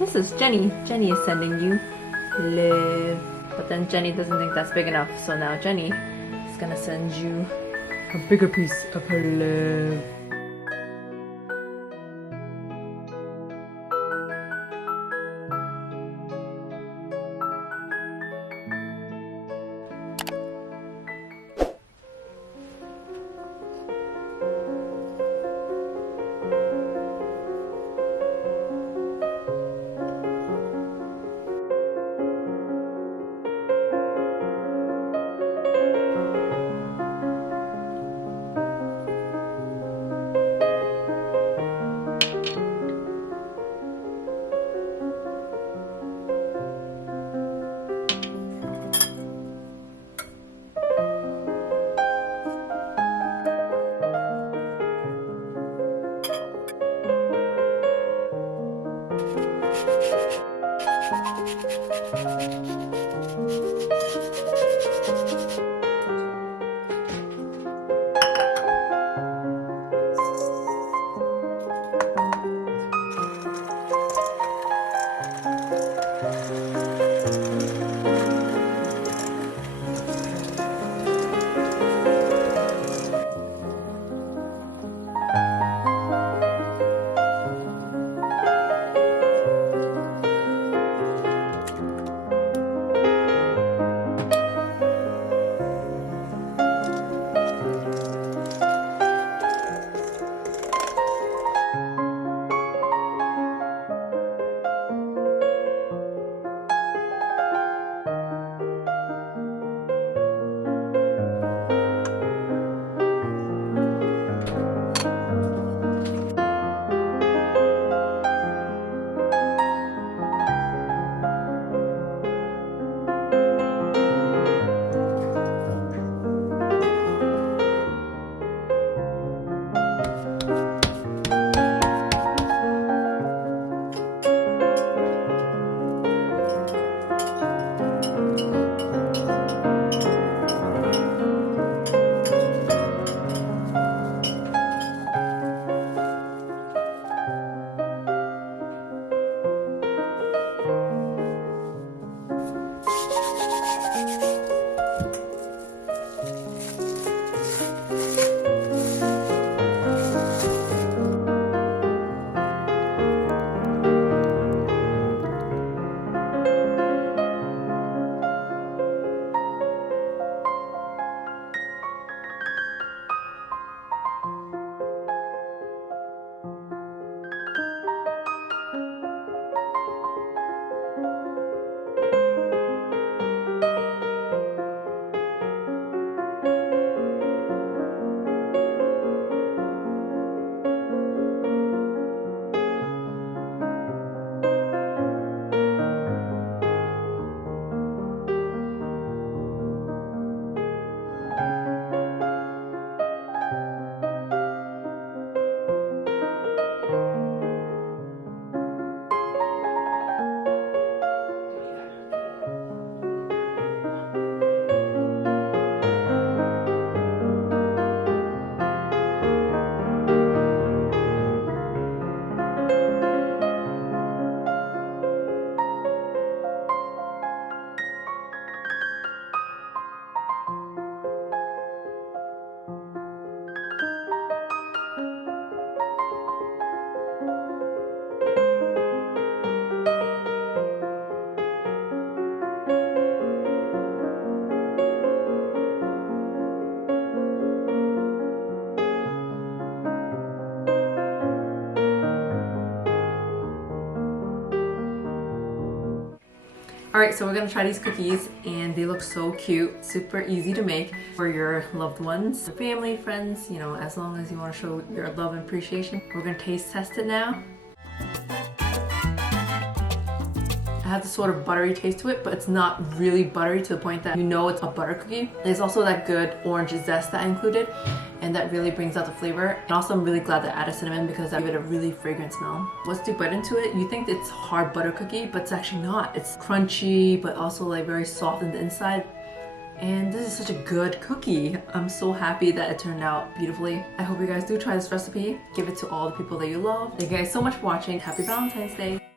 This is Jenny. Jenny is sending you love. But then Jenny doesn't think that's big enough, so now Jenny is gonna send you a bigger piece of her love. Alright, so we're gonna try these cookies and they look so cute, super easy to make for your loved ones, family, friends, you know, as long as you want to show your love and appreciation. We're gonna taste test it now. It has this sort of buttery taste to it, but it's not really buttery to the point that you know it's a butter cookie. There's also that good orange zest that I included, and that really brings out the flavor. And also I'm really glad that I added cinnamon because that gave it a really fragrant smell. Once you bite into it, you think it's hard butter cookie, but it's actually not. It's crunchy, but also like very soft on the inside. And this is such a good cookie. I'm so happy that it turned out beautifully. I hope you guys do try this recipe. Give it to all the people that you love. Thank you guys so much for watching. Happy Valentine's Day.